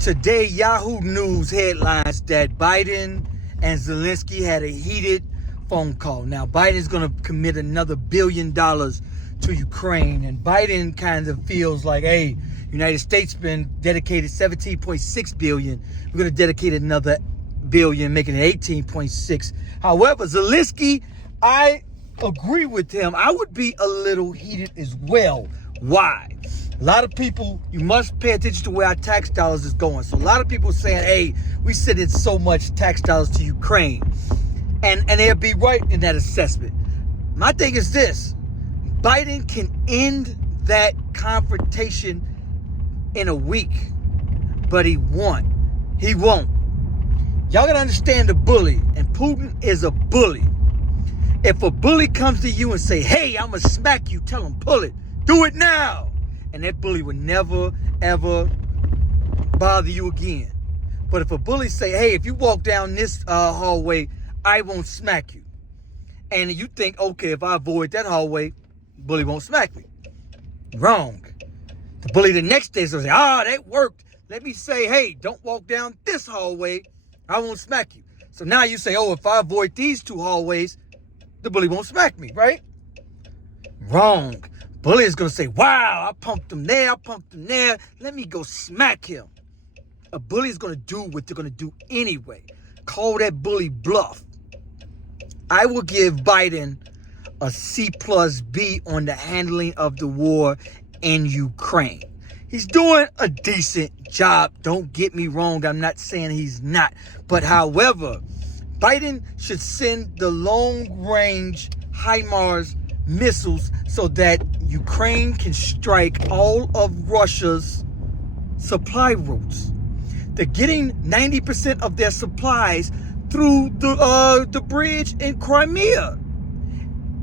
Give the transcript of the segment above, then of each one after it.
Today, Yahoo News headlines that Biden and Zelensky had a heated phone call. Now, Biden's going to commit another $1 billion to Ukraine. And Biden kind of feels like, hey, United States been dedicated $17.6 billion. We're going to dedicate another billion, making it 18.6. However, Zelensky, I agree with him. I would be a little heated as well. Why? A lot of people, you must pay attention to where our tax dollars is going. So a lot of people saying, hey, we sending so much tax dollars to Ukraine. And they'll be right in that assessment. My thing is this. Biden can end that confrontation in a week. But he won't. He won't. Y'all got to understand the bully. And Putin is a bully. If a bully comes to you and say, hey, I'm going to smack you, tell him, pull it. Do it now. And that bully would never, ever bother you again. But if a bully say, hey, if you walk down this hallway, I won't smack you. And you think, okay, if I avoid that hallway, the bully won't smack me. Wrong. The bully the next day says, that worked. Let me say, hey, don't walk down this hallway. I won't smack you. So now you say, oh, if I avoid these two hallways, the bully won't smack me, right? Wrong. Bully is going to say, wow, I pumped him there, let me go smack him. A bully is going to do what they're going to do anyway. Call that bully bluff. I will give Biden a C+B on the handling of the war in Ukraine. He's doing a decent job. Don't get me wrong. I'm not saying he's not. But however, Biden should send the long-range HIMARS missiles so that Ukraine can strike all of Russia's supply routes. They're getting 90% of their supplies through the bridge in Crimea.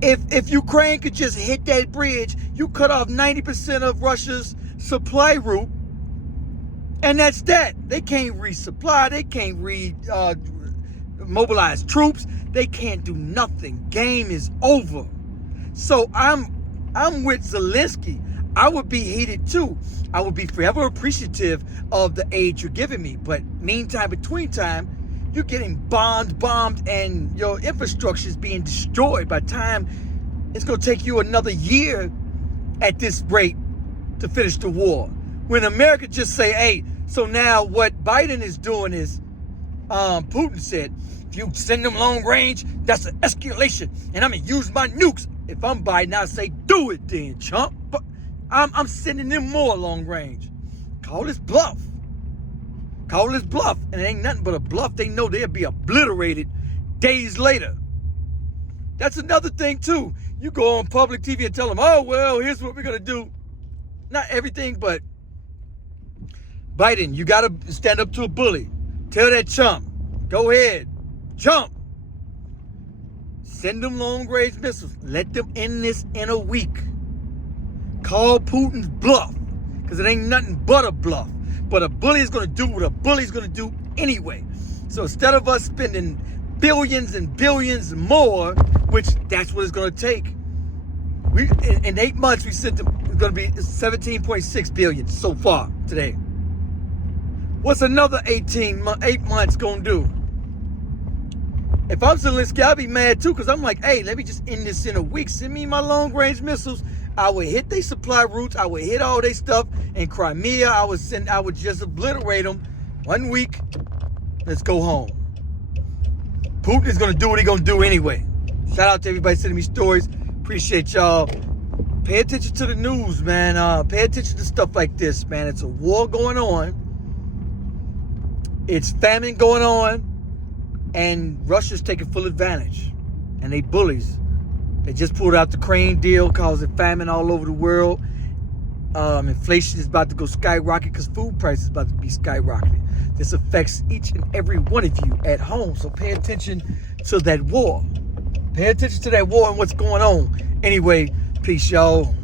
If Ukraine could just hit that bridge, you cut off 90% of Russia's supply route, and that's that. They can't resupply. They can't mobilize troops. They can't do nothing. Game is over. So I'm with Zelensky. I would be heated too. I would be forever appreciative of the aid you're giving me. But meantime, between time, you're getting bombed, and your infrastructure is being destroyed. By the time it's going to take you another year at this rate to finish the war. When America just say, hey, so now what Biden is doing is, Putin said, if you send them long range, that's an escalation, and I'm going to use my nukes. If I'm Biden, I say, do it then, chump. But I'm sending them more long range. Call this bluff. Call this bluff. And it ain't nothing but a bluff. They know they'll be obliterated days later. That's another thing, too. You go on public TV and tell them, oh, well, here's what we're going to do. Not everything, but Biden, you got to stand up to a bully. Tell that chump, go ahead, jump. Send them long-range missiles. Let them end this in a week. Call Putin's bluff, because it ain't nothing but a bluff. But a bully is going to do what a bully's going to do anyway. So instead of us spending billions and billions more, which that's what it's going to take, in 8 months we sent them. It's going to be 17.6 billion so far today. What's another 8 months going to do? If I'm Zelensky, I'll be mad too, because I'm like, hey, let me just end this in a week. Send me my long-range missiles. I would hit their supply routes. I would hit all their stuff in Crimea. I would just obliterate them. 1 week, let's go home. Putin is going to do what he's going to do anyway. Shout out to everybody sending me stories. Appreciate y'all. Pay attention to the news, man. Pay attention to stuff like this, man. It's a war going on. It's famine going on. And Russia's taking full advantage. And they bullies. They just pulled out the Ukraine deal, causing famine all over the world. Inflation is about to go skyrocket because food prices is about to be skyrocketing. This affects each and every one of you at home. So pay attention to that war. Pay attention to that war and what's going on. Anyway, peace, y'all.